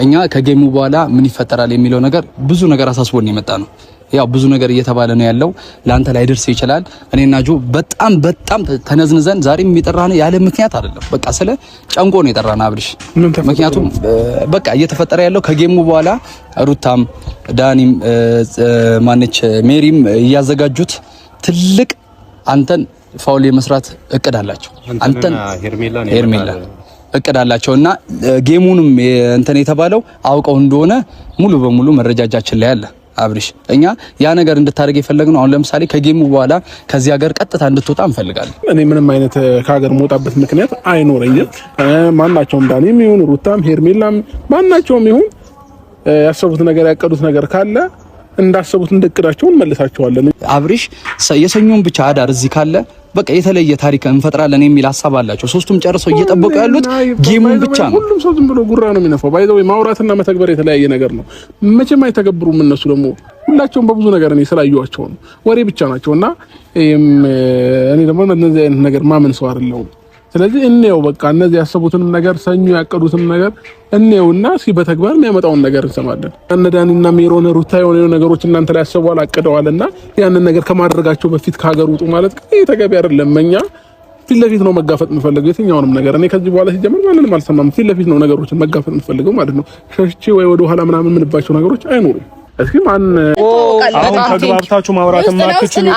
እኛ ከጌሙ በኋላ ምን ይፈጠራል የሚለው ነገር ብዙ ነገር አሳስቦን የመጣ ነው። ያው ብዙ ነገር እየተባለ ነው ያለው። ላንተ ላይ ደርስ ይችላል። እኔና ጆ በጣም ተነዝንዘን ዛሬም የጠራን ያለ ምክንያት አይደለም። በቃ ስለ ጨንቆ ነው የጠራን አብርሽ። ምክንያቱም በቃ እየተፈጠረ ያለው ከጌሙ በኋላ ሩታም ዳኒም ማነች ሜሪም እያዘጋጁት ትልቅ አንተን ፋውል የመስራት እቅድ አላቸው። አንተን ሄርሜላ እቅድ አላቸውና ጌሙንም እንትን የተባለው አውቀው እንደሆነ ሙሉ በሙሉ መረጃጃችን ላይ አለ። አብርሽ እኛ ያ ነገር እንድታደርግ የፈለግነው አሁን ለምሳሌ ከጌሙ በኋላ ከዚህ ሀገር ቀጥታ እንድትወጣ እንፈልጋለን። እኔ ምንም አይነት ከሀገር መውጣበት ምክንያት አይኖረኝም። ማናቸውም ዳኒም ይሁን ሩታም ሄርሜላም ማናቸውም ይሁን ያሰቡት ነገር ያቀዱት ነገር ካለ እንዳሰቡት እንደቅዳቸው እንመልሳቸዋለን። አብርሽ የሰኞን ብቻ አዳር እዚህ ካለ በቃ የተለየ ታሪክ እንፈጥራለን የሚል ሐሳብ አላቸው። ሶስቱም ጨርሰው እየጠበቁ ያሉት ጌሙን ብቻ ነው። ሁሉም ሰው ዝም ብሎ ጉራ ነው የሚነፋው። ባይዘው ማውራትና መተግበር የተለያየ ነገር ነው። መቼም አይተገብሩም እነሱ ደግሞ ሁላቸውም በብዙ ነገር እኔ ስላየኋቸው ነው። ወሬ ብቻ ናቸውና እኔ ደግሞ እነዚህ አይነት ነገር ማመን ሰው አይደለሁም። ስለዚህ እኔው በቃ እነዚህ ያሰቡትንም ነገር ሰኞ ያቀዱትንም ነገር እኔውና እስኪ በተግባር የሚያመጣውን ነገር እንሰማለን። እነዳኒና ሜሮን ሩታ የሆነ ነገሮች እናንተ ላይ ያሰቧል አቅደዋልና ያንን ነገር ከማድረጋቸው በፊት ከሀገር ውጡ ማለት ተገቢ አይደለም። እኛ ፊት ለፊት ነው መጋፈጥ የምፈልገው የትኛውንም ነገር። እኔ ከዚህ በኋላ ሲጀምር ማንንም አልሰማም። ፊት ለፊት ነው ነገሮችን መጋፈጥ የምፈልገው ማለት ነው። ሸሽቼ ወይ ወደ ኋላ ምናምን ምንባቸው ነገሮች አይኖሩም። እስኪ ማን አሁን ተግባብታችሁ ማውራት ማትችሉ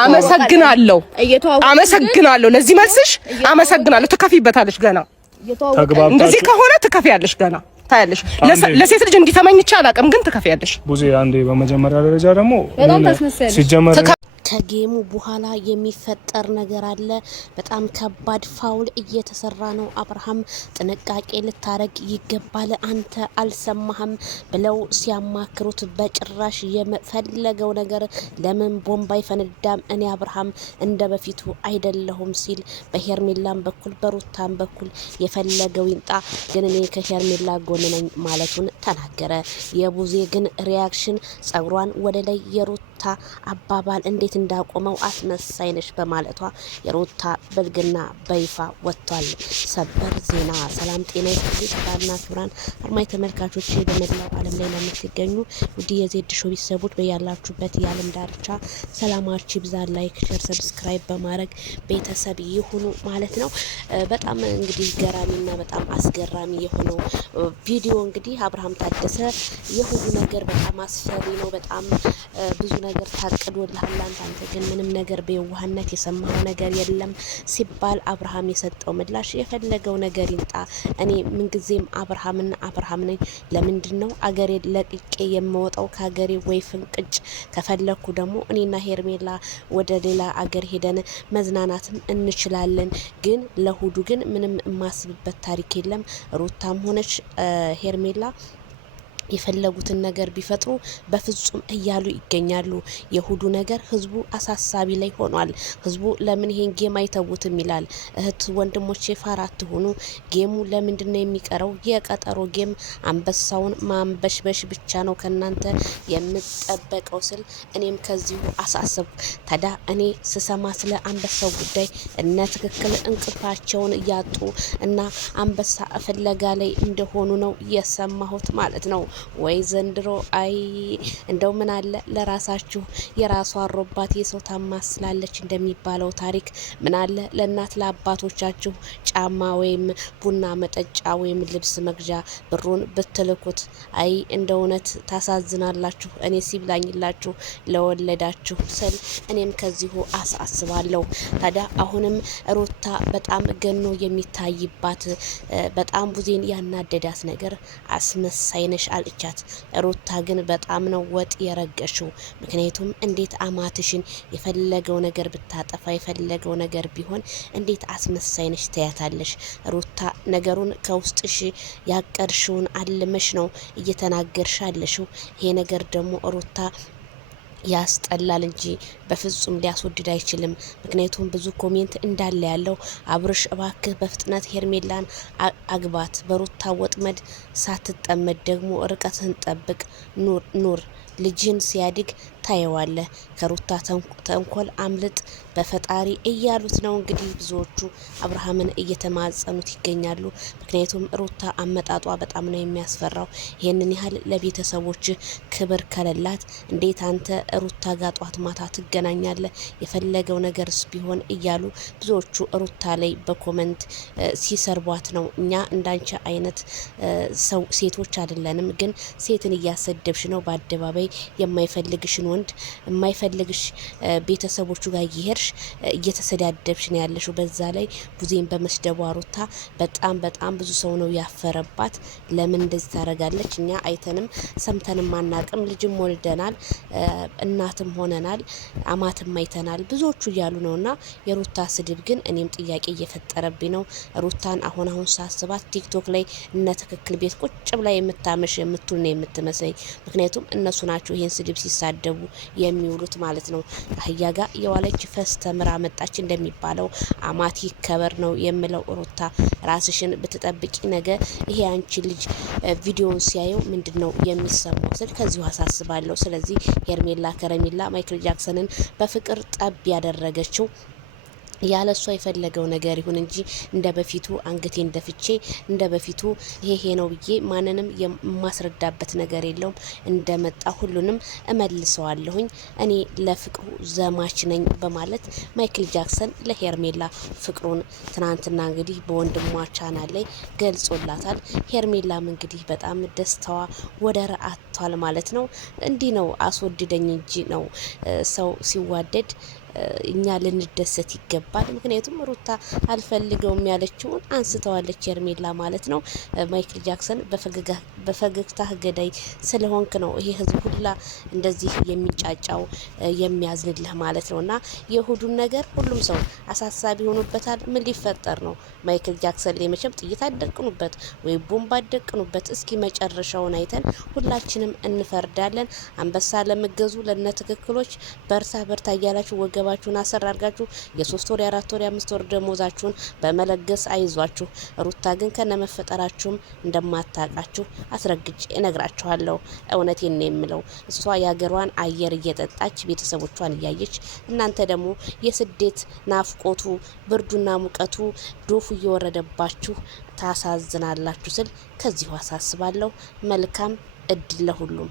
አመሰግናለሁ። ለዚህ መልስሽ አመሰግናለሁ። ትከፊበታለሽ ገና እንደዚህ ከሆነ ትከፊያለሽ ገና ታያለሽ። ለሴት ልጅ እንዲተመኝቻ አላውቅም ግን ትከፊያለሽ። ቡዜ አንዴ በመጀመሪያ ደረጃ ደግሞ ሲጀመር ከጌሙ በኋላ የሚፈጠር ነገር አለ። በጣም ከባድ ፋውል እየተሰራ ነው። አብርሃም ጥንቃቄ ልታረግ ይገባል፣ አንተ አልሰማህም ብለው ሲያማክሩት በጭራሽ የፈለገው ነገር ለምን ቦምብ አይፈነዳም፣ እኔ አብርሃም እንደ በፊቱ አይደለሁም ሲል በሄርሜላም በኩል በሩታም በኩል የፈለገው ይንጣ፣ ግን እኔ ከሄርሜላ ጎን ነኝ ማለቱን ተናገረ። የቡዜ ግን ሪያክሽን ጸጉሯን ወደ ላይ የሩታ አባባል እንዴት እንዳቆመው አስመሳይ ነሽ በማለቷ የሩታ ብልግና በይፋ ወጥቷል። ሰበር ዜና። ሰላም ጤና ይስጥልኝ ክቡራን አድማጭ ተመልካቾች በመላው ዓለም ላይ ለምትገኙ ውድ የዜድ ሾው ቤተሰቦች በያላችሁበት የዓለም ዳርቻ ሰላማችሁ ይብዛ። ላይክ፣ ሼር፣ ሰብስክራይብ በማድረግ ቤተሰብ ይሁኑ ማለት ነው። በጣም እንግዲህ ገራሚና በጣም አስገራሚ የሆነው ቪዲዮ እንግዲህ አብርሃም ታደሰ የሁሉ ነገር በጣም አስፈሪ ነው። በጣም ብዙ ነገር ታቅዶልሃል አንተ ግን ምንም ነገር በየዋህነት የሰማው ነገር የለም ሲባል አብርሃም የሰጠው ምላሽ የፈለገው ነገር ይንጣ፣ እኔ ምንጊዜም አብርሃም ነኝ። ለምንድነው አገሬ ለቅቄ የምወጣው? ከሀገሬ ወይ ፍንቅጭ ከፈለኩ ደግሞ እኔና ሄርሜላ ወደ ሌላ አገር ሄደን መዝናናትም እንችላለን። ግን ለሁዱ ግን ምንም የማስብበት ታሪክ የለም። ሩታም ሆነች ሄርሜላ የፈለጉትን ነገር ቢፈጥሩ በፍጹም እያሉ ይገኛሉ። የሁዱ ነገር ህዝቡ አሳሳቢ ላይ ሆኗል። ህዝቡ ለምን ይሄን ጌም አይተውትም ይላል። እህት ወንድሞቼ ፋራ አትሁኑ። ጌሙ ለምንድነው የሚቀረው? የቀጠሮ ጌም አንበሳውን ማንበሽበሽ ብቻ ነው ከናንተ የምጠበቀው ስል እኔም ከዚሁ አሳስብ። ታዲያ እኔ ስሰማ ስለ አንበሳው ጉዳይ እነ ትክክል እንቅልፋቸውን እያጡ እና አንበሳ ፍለጋ ላይ እንደሆኑ ነው የሰማሁት ማለት ነው። ወይ ዘንድሮ አይ እንደው ምን አለ ለራሳችሁ የራሷ አሮባት የሰው ታማስላለች እንደሚባለው ታሪክ ምን አለ ለእናት ለአባቶቻችሁ ጫማ ወይም ቡና መጠጫ ወይም ልብስ መግዣ ብሩን ብትልኩት። አይ እንደ እውነት ታሳዝናላችሁ። እኔ ሲብላኝላችሁ ለወለዳችሁ ስል እኔም ከዚሁ አሳስባለሁ። ታዲያ አሁንም ሩታ በጣም ገኖ የሚታይባት በጣም ቡዜን ያናደዳት ነገር አስመሳይ ነሽ አልቻት። ሩታ ግን በጣም ነው ወጥ የረገሽው። ምክንያቱም እንዴት አማትሽን የፈለገው ነገር ብታጠፋ የፈለገው ነገር ቢሆን እንዴት አስመሳይ ነሽ ተያታለሽ? ሩታ ነገሩን ከውስጥሽ ያቀርሽውን አልመሽ ነው እየተናገርሽ አለሽው። ይሄ ነገር ደግሞ ሩታ ያስጠላል እንጂ በፍጹም ሊያስወድድ አይችልም። ምክንያቱም ብዙ ኮሜንት እንዳለ ያለው አብርሽ እባክህ በፍጥነት ሄርሜላን አግባት፣ በሩታ ወጥመድ ሳትጠመድ ደግሞ ርቀትህን ጠብቅ፣ ኑር ልጅን ሲያድግ ታየዋለህ። ከሩታ ተንኮል አምልጥ በፈጣሪ እያሉት ነው እንግዲህ ብዙዎቹ አብርሃምን እየተማጸኑት ይገኛሉ። ምክንያቱም ሩታ አመጣጧ በጣም ነው የሚያስፈራው። ይህንን ያህል ለቤተሰቦች ክብር ከሌላት እንዴት አንተ ሩታ ጋር ጧት ማታ ትገናኛለህ? የፈለገው ነገርስ ቢሆን እያሉ ብዙዎቹ ሩታ ላይ በኮመንት ሲሰርቧት ነው። እኛ እንዳንቺ አይነት ሰው ሴቶች አይደለንም፣ ግን ሴትን እያሰደብሽ ነው በአደባባይ የማይፈልግሽን ወንድ የማይፈልግሽ ቤተሰቦቹ ጋር እየሄድሽ እየተሰዳደብሽ ነው ያለሽው። በዛ ላይ ቡዜን በመስደቧ ሩታ በጣም ብዙ ሰው ነው ያፈረባት። ለምን እንደዚህ ታደርጋለች? እኛ አይተንም ሰምተንም አናቅም። ልጅም ወልደናል፣ እናትም ሆነናል፣ አማትም አይተናል ብዙዎቹ እያሉ ነውና የሩታ ስድብ ግን እኔም ጥያቄ እየፈጠረብኝ ነው። ሩታን አሁን ሳስባት ቲክቶክ ላይ እነ ትክክል ቤት ቁጭ ብላ የምታመሽ የምትውል ነው የምትመስለኝ። ምክንያቱም እነሱ ናቸው ይሄን ስድብ ሲሳደቡ የሚውሉት ማለት ነው። አህያ ጋር የዋለች ፈስ ተምራ መጣች እንደሚባለው አማት ይከበር ነው የምለው። ሩታ ራስሽን ብትጠብቂ ነገ ይሄ አንቺ ልጅ ቪዲዮውን ሲያየው ምንድነው የሚሰማው ስል ከዚሁ አሳስባለሁ። ስለዚህ ሄርሜላ ከረሜላ ማይክል ጃክሰንን በፍቅር ጠብ ያደረገችው ያለሷ የፈለገው ነገር ይሁን እንጂ እንደ በፊቱ አንገቴን ደፍቼ እንደ በፊቱ ይሄ ነው ብዬ ማንንም የማስረዳበት ነገር የለውም። እንደመጣ ሁሉንም እመልሰዋለሁኝ። እኔ ለፍቅሩ ዘማች ነኝ በማለት ማይክል ጃክሰን ለሄርሜላ ፍቅሩን ትናንትና እንግዲህ በወንድሟ ቻናል ላይ ገልጾላታል። ሄርሜላም እንግዲህ በጣም ደስታዋ ወደር አጥቷል ማለት ነው። እንዲህ ነው አስወድደኝ እንጂ ነው ሰው ሲዋደድ እኛ ልንደሰት ይገባል። ምክንያቱም ሩታ አልፈልገውም ያለችውን አንስተዋለች ሄርሜላ ማለት ነው። ማይክል ጃክሰን በፈገግታ ገዳይ ስለሆንክ ነው ይሄ ህዝብ ሁላ እንደዚህ የሚጫጫው የሚያዝንልህ ማለት ነውና የሁዱን ነገር ሁሉም ሰው አሳሳቢ ሆኖበታል። ምን ሊፈጠር ነው? ማይክል ጃክሰን ላይ መቼም ጥይት አደቅኑበት ወይ ቦምብ አደቅኑበት። እስኪ መጨረሻውን አይተን ሁላችንም እንፈርዳለን። አንበሳ ለምገዙ ለነ ትክክሎች በርታ እያላችሁ ወገባችሁን አሰር አድርጋችሁ የ3 ወር የ4 ወር የ5 ወር ደሞዛችሁን በመለገስ አይዟችሁ። ሩታ ግን ከነመፈጠራችሁም እንደማታቃችሁ አስረግጬ እነግራችኋለሁ። እውነቴን ነው የምለው። እሷ የሀገሯን አየር እየጠጣች ቤተሰቦቿን እያየች፣ እናንተ ደግሞ የስደት ናፍቆቱ ብርዱና ሙቀቱ ዶፉ እየወረደባችሁ ታሳዝናላችሁ ስል ከዚሁ አሳስባለሁ። መልካም እድል ለሁሉም።